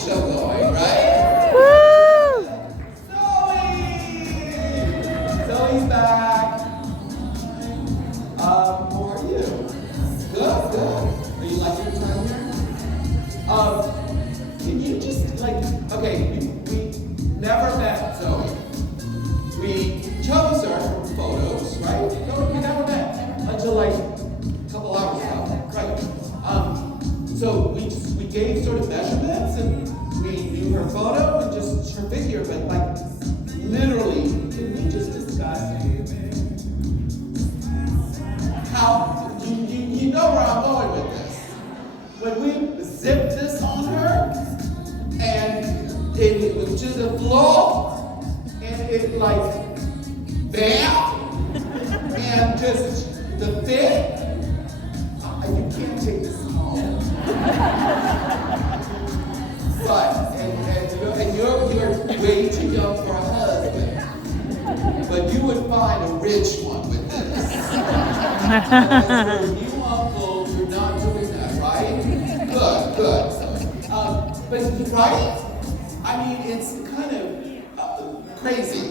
show going, right? Woo! Zoe! Zoe's back. How are you? Good, good. Are you liking your time here? Can you just okay, we never met Zoe. We chose her from photos, right? No, we never met until like a couple hours ago, right? So we gave sort of measurements and we knew her photo and just her figure, but like literally, can we just discuss how you know where I'm going with this? When we zipped this on her and it was to the floor and it like bam and just the fit. You can't take this home. But and you're way too young for a husband. But you would find a rich one with this. As for you uncles, you're not doing that, right? Good. But right? I mean, it's kind of crazy.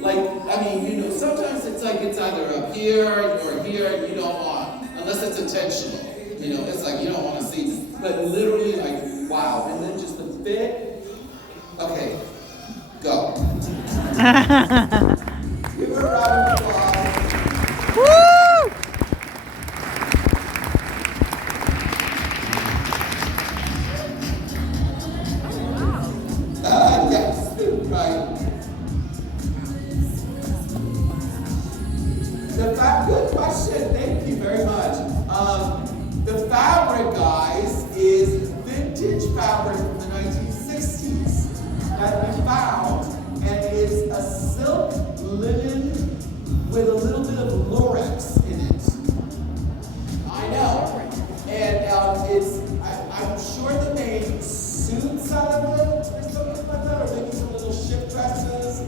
Like, I mean, sometimes it's like it's either up here or here, and you don't want, unless it's intentional. It's like you don't want to see. But literally, like, wow. And then just the fit. Okay, go. Give her a round of applause. Woo! Yes, right. Good question. Thank you very much. The fabric, guys, is vintage fabric from the 1960s that we found, and it's a silk linen with a little bit of Lurex in it. I know. And I'm sure they made suits out of it or something like that, or maybe some little shift dresses.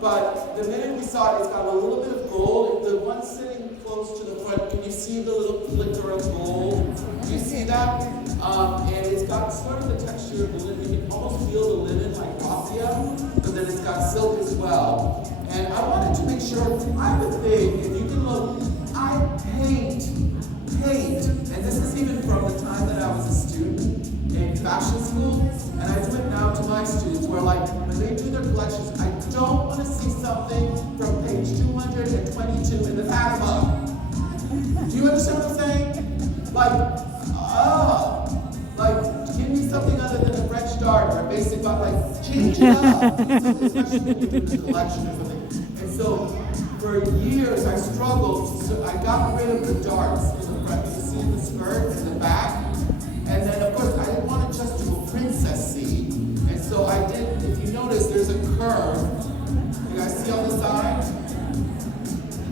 But the minute we saw it, it's got a little bit of gold. The one sitting close to the front, can you see the little flicker of gold? Do you see that? And it's got sort of the texture of the linen. You can almost feel the linen like raffia, but then it's got silk as well. And I wanted to make sure, I have a thing, if you can look, I paint. And this is even from the time that I was a student in fashion school, and I do it now to my students, where like, when they do their collections, I don't want to see something from page 222 in the catalog. Do you understand what I'm saying? Like, give me something other than a French dart or a basic, but like, change it up. Especially when you do the collection or something. And so, for years, I struggled, so I got rid of the darts in the front. You see the skirt and the back? And then, of course, I didn't want to just do a princessy. And so I did, if you notice, there's a curve. You guys see on the side?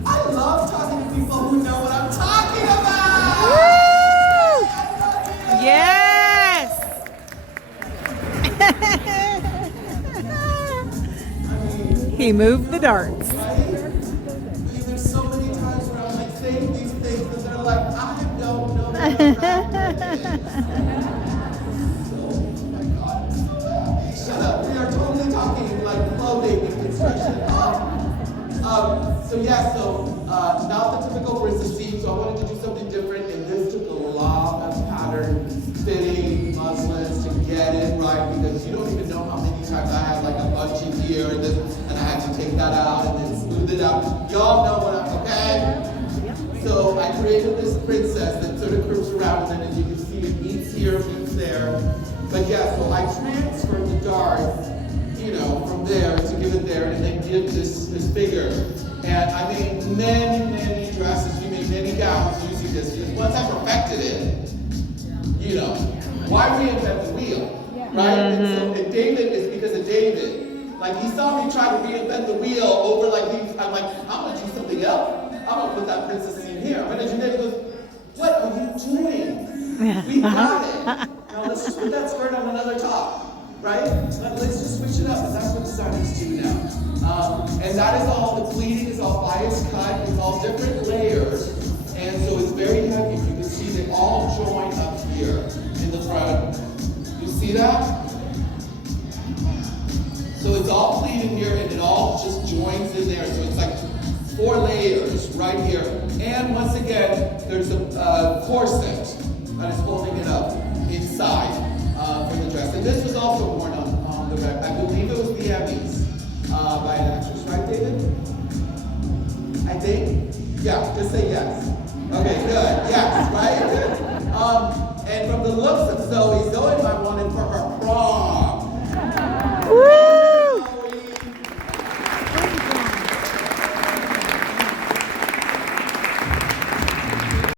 I love talking to people who know what I'm talking about! Woo! Yes! He moved the darts. Right? There's so many times where I'm like saying these things, and they're like, I don't know what I'm Shut up, we are totally talking like clothing and construction. Not the typical princess theme, so I wanted to do something different, and this took a lot of pattern fitting muslins to get it right, because you don't even know how many times I had like a bunch in here, and I had to take that out and then smooth it out. Y'all know what I'm, okay? So I created this princess that sort of curves around, and then as you can see, it meets here, meets there. But yeah, so I transferred the dart, from there to give it there, and then give this figure. And I made many dresses, we made many gowns using this, because once I perfected it, why reinvent the wheel, right? Mm-hmm. And David is because of David. Like, he saw me try to reinvent the wheel over, I'm like, I'm gonna do something else. I'm gonna put that princess scene here. I'm gonna do that. He goes, what are you doing? We got it. Now let's just put that skirt on another top. Right? Let's just switch it up, and that's what designers do now. And that is all, the pleating is all bias cut, it's all different layers, and so it's very heavy. You can see they all join up here in the front. You see see that? So it's all pleated here and it all just joins in there. So it's like 4 layers right here. And once again, there's a corset that is holding it up inside for the dress. And this was also worn on the red. I believe it was the Emmys by an actress, right, David? I think? Yeah, just say yes. Okay,